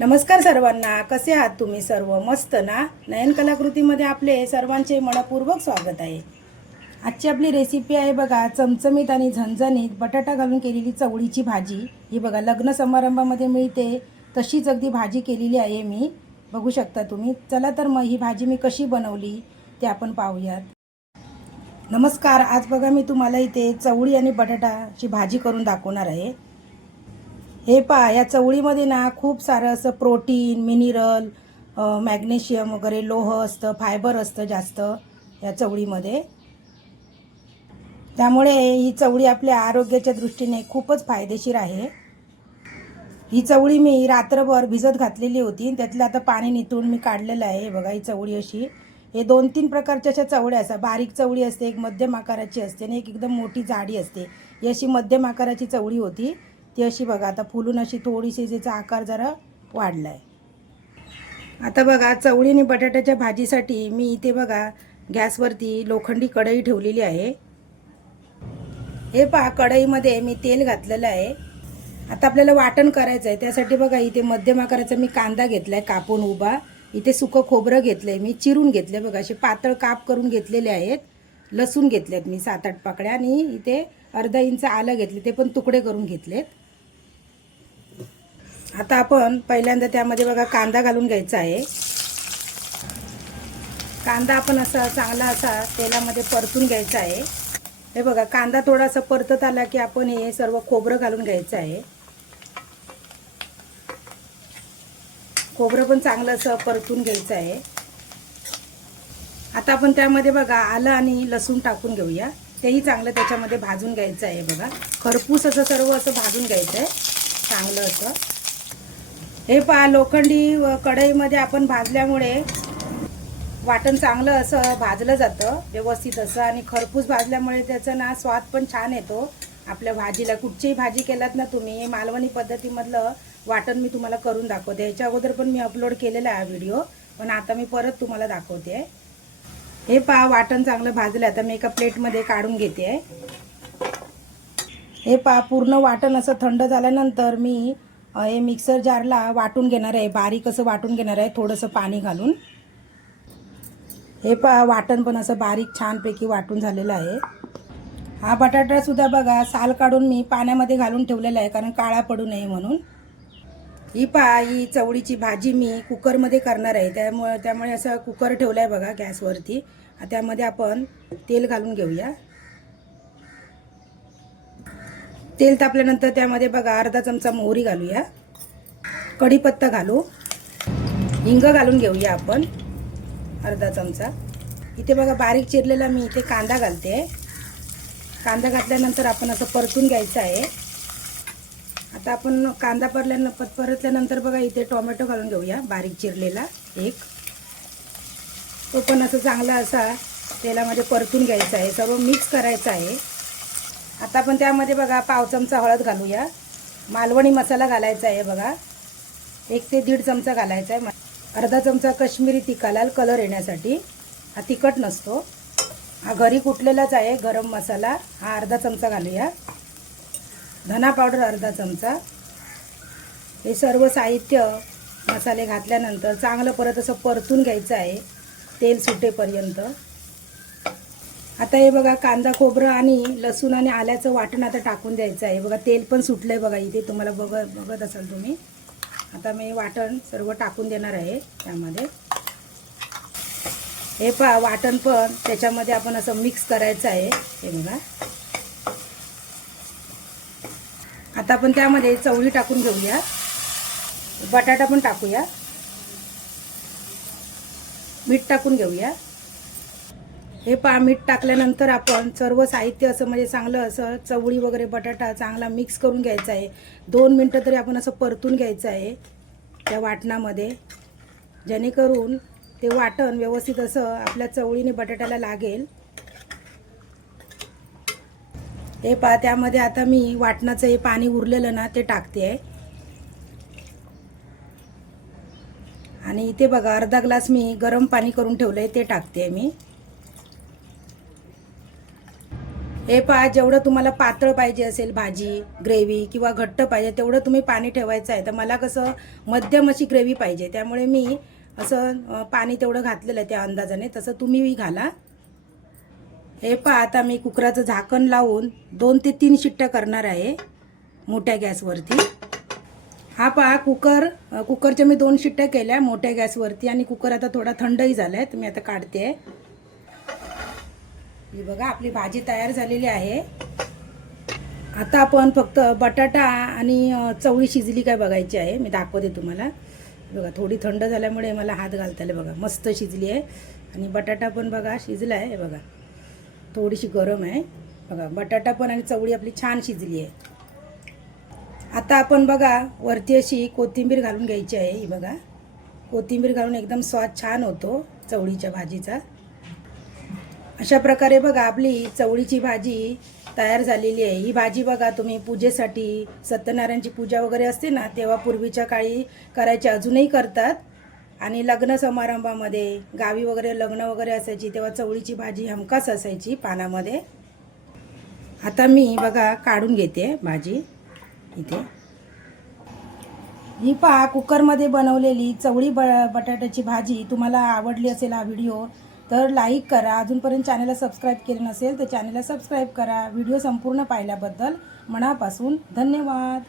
नमस्कार सर्वांना, कसे आहात तुम्ही सर्व? मस्त ना? नयन कलाकृतीमध्ये आपले सर्वांचे मनपूर्वक स्वागत आहे. आजची आपली रेसिपी आहे बघा, चमचमीत आणि झणझणीत बटाटा घालून केलेली चवळीची भाजी. ही बघा लग्न समारंभामध्ये मिळते तशीच अगदी भाजी केलेली आहे मी. बघू शकता तुम्ही. चला तर मग ही भाजी मी कशी बनवली ते आपण पाहूयात. नमस्कार, आज बघा मी तुम्हाला इथे चवळी आणि बटाटाची भाजी करून दाखवणार आहे. हे पहा, या चवळीमध्ये ना खूप सारं असं प्रोटीन, मिनरल, मॅग्नेशियम वगैरे लोह असतं, फायबर असतं जास्त या चवळीमध्ये. त्यामुळे ही चवळी आपल्या आरोग्याच्या दृष्टीने खूपच फायदेशीर आहे. ही चवळी मी रात्रभर भिजत घातलेली होती. त्यातलं आता पाणी निथळून मी काढलेलं आहे. बघा ही चवळी अशी. हे 2-3 प्रकारच्या अशा चवळ्या असतात. बारीक चवळी असते, एक मध्यम आकाराची असते आणि एक एकदम मोठी जाडी असते. ही अशी मध्यम आकाराची चवळी होती. ती अशी बघा आता फुलून अशी थोडीशी तिचा आकार जरा वाढला आहे. आता बघा चवळी आणि बटाट्याच्या भाजीसाठी मी इथे बघा गॅसवरती लोखंडी कढई ठेवलेली आहे. हे पहा, कढईमध्ये मी तेल घातलेलं आहे. आता आपल्याला वाटण करायचं आहे. त्यासाठी बघा इथे मध्यम आकाराचा मी कांदा घेतला आहे कापून उभा. इथे सुकं खोबरं घेतलं आहे मी, चिरून घेतलं आहे बघा, असे पातळ काप करून घेतलेले आहेत. लसूण घेतलेत मी 7-8 पाकळ्या आणि इथे अर्धा इंच आलं घेतले, ते पण तुकडे करून घेतलेत. आता आपण पहिल्यांदा त्यामध्ये बघा कांदा घालून घ्यायचा आहे. कांदा आपण असा चांगला असा तेलामध्ये परतून घ्यायचा आहे. हे बघा कांदा थोडासा परतत आला की आपण हे सर्व खोबरं घालून घ्यायचं आहे. खोबरं पण चांगलं असं परतून घ्यायचं आहे. आता आपण त्यामध्ये बघा आलं आणि लसूण टाकून घेऊया. तेही चांगलं त्याच्यामध्ये भाजून घ्यायचं आहे. बघा खरपूस असं सर्व असं भाजून घ्यायचं आहे चांगलं असं. हे पहा, लोखंडी कढईमध्ये आपण भाजल्यामुळे वाटण चांगलं असं भाजलं जातं व्यवस्थित असं, आणि खरपूस भाजल्यामुळे त्याचा ना स्वाद पण छान येतो आपल्या भाजीला. कुठचीही भाजी केलात ना तुम्ही, हे मालवणी पद्धतीमधलं वाटण मी तुम्हाला करून दाखवते. ह्याच्या अगोदर पण मी अपलोड केलेला आहे व्हिडिओ, पण आता मी परत तुम्हाला दाखवते. हे पहा, वाटण चांगलं भाजलं. आता मी एका प्लेटमध्ये काढून घेते. हे पहा, पूर्ण वाटण असं थंड झाल्यानंतर मी हे मिक्सर जारला वाटून घेणार आहे. बारीक असं वाटून घेणार आहे थोडंसं पाणी घालून. हे पहा, वाटण पण असं बारीक छानपैकी वाटून झालेलं आहे. हा बटाटासुद्धा बघा साल काढून मी पाण्यामध्ये घालून ठेवलेला आहे, कारण काळा पडू नये म्हणून. ही पहा, ही चवळीची भाजी मी कुकरमध्ये करणार आहे. त्यामुळे असं कुकर ठेवलं आहे बघा गॅसवरती. त्यामध्ये आपण तेल घालून घेऊया. तेल तापल्यानंतर त्यामध्ये बघा अर्धा चमचा मोहरी घालूया, कढीपत्ता घालू, हिंग घालून घेऊया आपण अर्धा चमचा. इथे बघा बारीक चिरलेला मी इथे कांदा घालते. कांदा घातल्यानंतर आपण असं परतून घ्यायचं आहे. आता आपण कांदा परतल्यानंतर बघा इथे टोमॅटो घालून घेऊया बारीक चिरलेला एक. तो पण असं चांगला असा तेलामध्ये परतून घ्यायचा आहे, सर्व मिक्स करायचं आहे. आता आपण त्यामध्ये बघा पाव चमचा हळद घालूया. मालवणी मसाला घालायचा आहे बघा, 1 ते 1.5 चमचा घालायचा आहे. अर्धा चमचा काश्मीरी तिखा लाल कलर येण्यासाठी. हा तिखट नसतो, हा घरी कुटलेलाच आहे. गरम मसाला हा अर्धा चमचा घालूया. धना पावडर अर्धा चमचा. हे सर्व साहित्य मसाले घातल्यानंतर चांगलं परत असं परतून घ्यायचं आहे तेल सुटेपर्यंत. आता हे बघा कांदा खोबरं आणि लसूण आणि आल्याचं वाटण आता टाकून द्यायचं आहे. बघा तेल पण सुटलं आहे बघा इथे, तुम्हाला बघत असाल तुम्ही. आता मी वाटण सर्व टाकून देणार आहे त्यामध्ये. हे पहा, वाटण पण त्याच्यामध्ये आपण असं मिक्स करायचं आहे. हे बघा आता आपण त्यामध्ये चवळी टाकून घेऊया, बटाटा पण टाकूया, मीठ टाकून घेऊया. हे पहा, मीठ टाकल्यानंतर आपण सर्व साहित्य असं म्हणजे चांगलं असं चवळी वगैरे बटाटा चांगला मिक्स करून घ्यायचा आहे. 2 मिनटं तरी आपण असं परतून घ्यायचं आहे त्या वाटणामध्ये, जेणेकरून ते वाटण व्यवस्थित असं आपल्या चवळीने बटाट्याला लागेल. हे पहा, त्यामध्ये आता मी वाटणाचं हे पाणी उरलेलं ना ते टाकते आहे. आणि इथे बघा अर्धा ग्लास मी गरम पाणी करून ठेवलं आहे, ते टाकते आहे मी. हे पहा, जेवढं तुम्हाला पातळ पाहिजे असेल भाजी ग्रेव्ही किंवा घट्ट पाहिजे तेवढं तुम्ही पाणी ठेवायचं आहे. तर मला कसं मध्यम अशी ग्रेव्ही पाहिजे, त्यामुळे मी असं पाणी तेवढं घातलेलं आहे त्या अंदाजाने. तसं तुम्हीही घाला. हे पहा, आता मी कुकराचं झाकण लावून 2 ते 3 शिट्ट्या करणार आहे मोठ्या गॅसवरती. हा पहा, कुकरच्या मी 2 शिट्ट्या केल्या मोठ्या गॅसवरती आणि कुकर आता थोडा थंडही झाला आहे. तर मी आता काढते. ही बघा, आपली भाजी तयार झालेली आहे. आता आपण फक्त बटाटा आणि चवळी शिजली काय बघायची आहे. मी दाखवते तुम्हाला. बघा, थोडी थंड झाल्यामुळे मला हात घालता आले. बघा, मस्त शिजली आहे आणि बटाटा पण बघा शिजला आहे. हे बघा, थोडीशी गरम आहे. बघा, बटाटा पण आणि चवळी आपली छान शिजली आहे. आता आपण बघा वरती अशी कोथिंबीर घालून घ्यायची आहे. ही बघा, कोथिंबीर घालून एकदम स्वाद छान होतो चवळीच्या भाजीचा. अशा प्रकारे बघा आपली चवळीची भाजी तयार झालेली आहे. ही भाजी बघा तुम्ही पूजेसाठी, सत्यनारायणची पूजा वगैरे असते ना, तेव्हा पूर्वीच्या काळी करायची, अजूनही करतात. आणि लग्न समारंभामध्ये, गावी वगैरे लग्न वगैरे असायची तेव्हा चवळीची भाजी हमखास असायची पानामध्ये. आता मी बघा काढून घेते भाजी इथे. ही पहा, कुकरमध्ये बनवलेली चवळी बटाट्याची भाजी. तुम्हाला आवडली असेल हा व्हिडिओ तर लाईक करा. अजूनपर्यंत चॅनलला सबस्क्राईब केलं नसेल तर चॅनलला सबस्क्राईब करा. व्हिडिओ संपूर्ण पाहिल्याबद्दल मनापासून धन्यवाद.